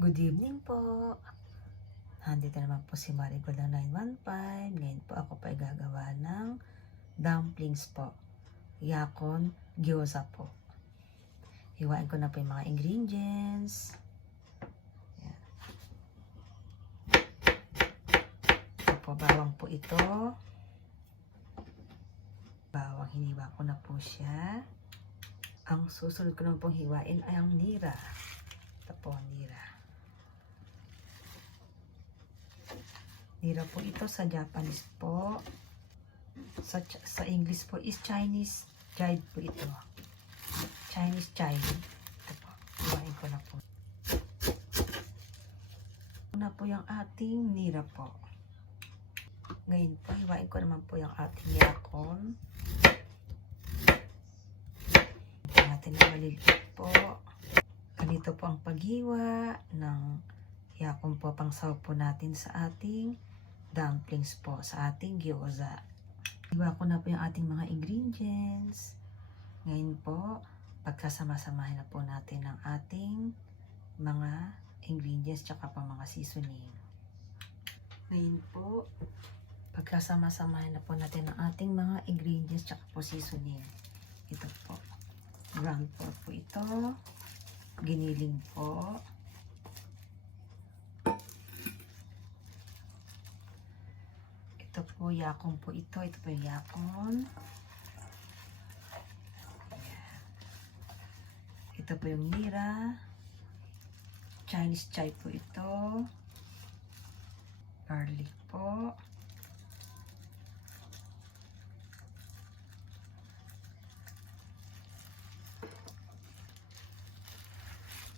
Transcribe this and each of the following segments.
Good evening po. Nandito naman po si Marigold ng 915. Ngayon po ako pa gagawa ng dumplings po. Yakon gyoza po. Hiwain ko na po yung mga ingredients. Yan. Ito po, bawang po ito. Bawang, hiniwa ko na po siya. Ang susunod ko naman pong hiwain ay ang nira. Ito po, nira. Nira po ito sa Japanese po. Sa English po is Chinese child po ito. Chinese child. Ito po. Iwain ko na po. Ito na po yung ating nira po. Ngayon po, iwain ko naman po yung ating yakon. Ito natin na maliliit po. Ganito po ang paghiwa ng yakon po, pangsaw po natin sa ating dumplings po, sa ating gyoza. Iwa ko na po yung ating mga ingredients. Ngayon po, pagkasama-samahin na po natin ang ating mga ingredients tsaka pa mga seasoning. Ngayon po, pagkasama-samahin na po natin ang ating mga ingredients tsaka po seasoning. Ito po, ground pork po ito, giniling po, ito po, yakon po ito. Ito po yung yakon. Ito po yung nira. Chinese chive po ito. Garlic po.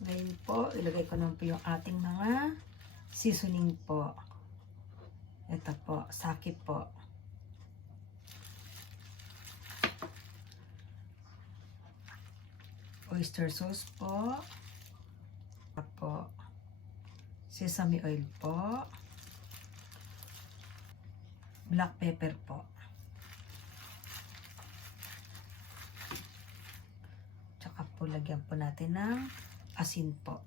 Ngayon po, ilagay ko naman po yung ating mga seasoning po. Ito po, sake po. Oyster sauce po. Po. Sesame oil po. Black pepper po. Tsaka po, lagyan po natin ng asin po.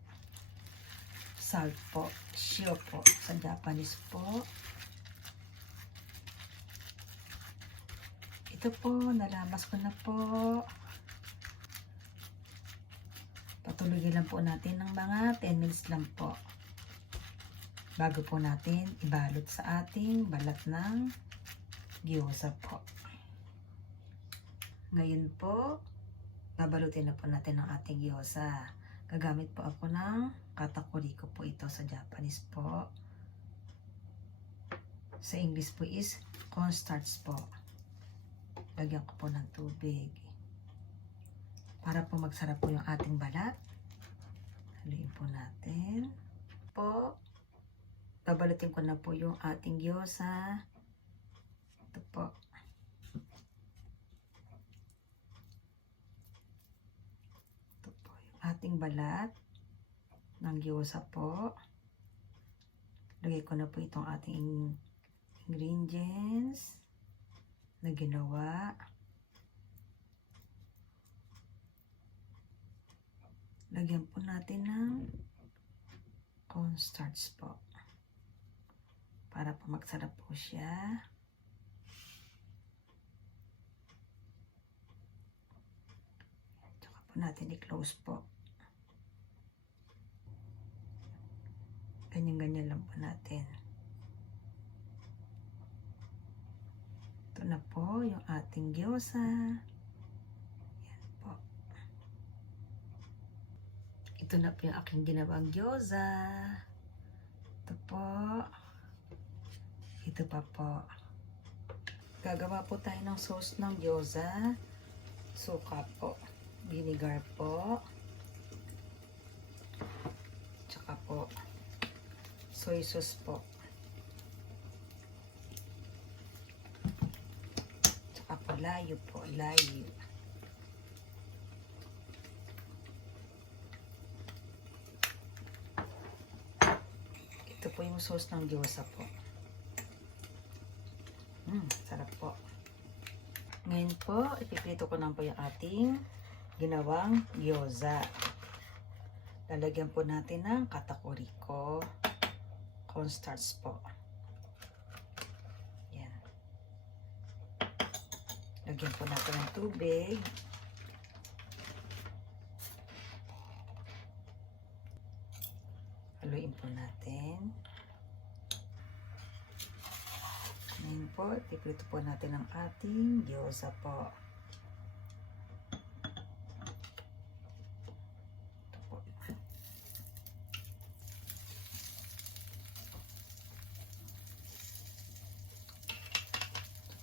Salt po. Shio po. Sa Japanese po. Ito po, nalamas ko na po. Patulogin lang po natin ng mga 10 minutes lang po. Bago po natin ibalot sa ating balat ng gyoza po. Ngayon po, babalutin na po natin ang ating gyoza. Gagamit po ako ng katakuriko po ito sa Japanese po. Sa English po is cornstarch po. Lagyan ko po ng tubig. Para po magsarap po yung ating balat. Haluin po natin. Po, babalutin ko na po yung ating gyoza. Ito po. Ito po yung ating balat ng gyoza po. Lagay ko na po itong ating ingredients na ginawa. Lagyan po natin ng cornstarch po. Para po magsarap po siya. Tsaka po natin i-close po. Ganyan-ganyan lang po natin. Ito na po yung ating gyoza. Yan po. Ito na po yung aking ginawang gyoza. Ito po. Ito pa po. Gagawa po tayo ng sauce ng gyoza. Suka po. Vinegar po. Tsaka po soy sauce po. Tsaka po layo po. Layo. Ito po yung sauce ng gyoza po. Sarap po. Ngayon po, ipiprito ko na po yung ating ginawang gyoza. Lalagyan po natin ng katakuriko, cornstarch po. Yan. Lagyan po natin ng tubig. Haluin po natin. Ngayon po, iprito po natin ang ating gyoza po. Ito po.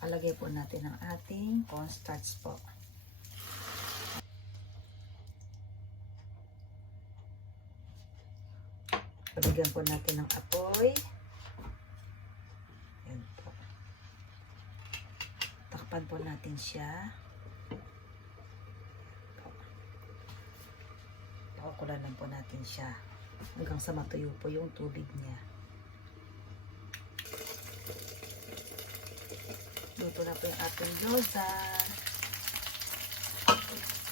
Alagay po natin ang ating cornstarch po. Pabigyan po natin ng apoy. Yan po. Takpan po natin siya. Pakukulan lang po natin siya hanggang sa matuyo po yung tubig niya. Luto na po yung ating gyoza.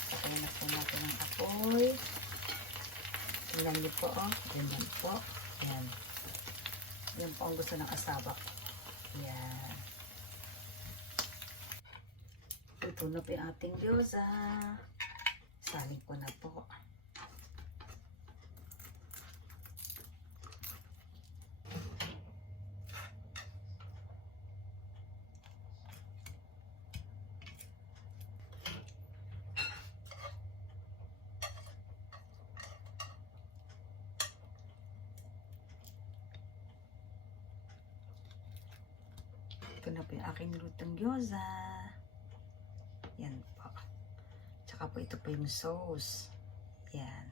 Patayin na po natin ang apoy. Tingnan niyo po, oh. Ganyan po. Yan. Yan po ang gusto ng asawa ko. Yan. Ito na po yung ating gyoza. Saling ko na po. Ito na po yung aking lutong gyoza. Yan po. Tsaka po ito po yung sauce. Yan.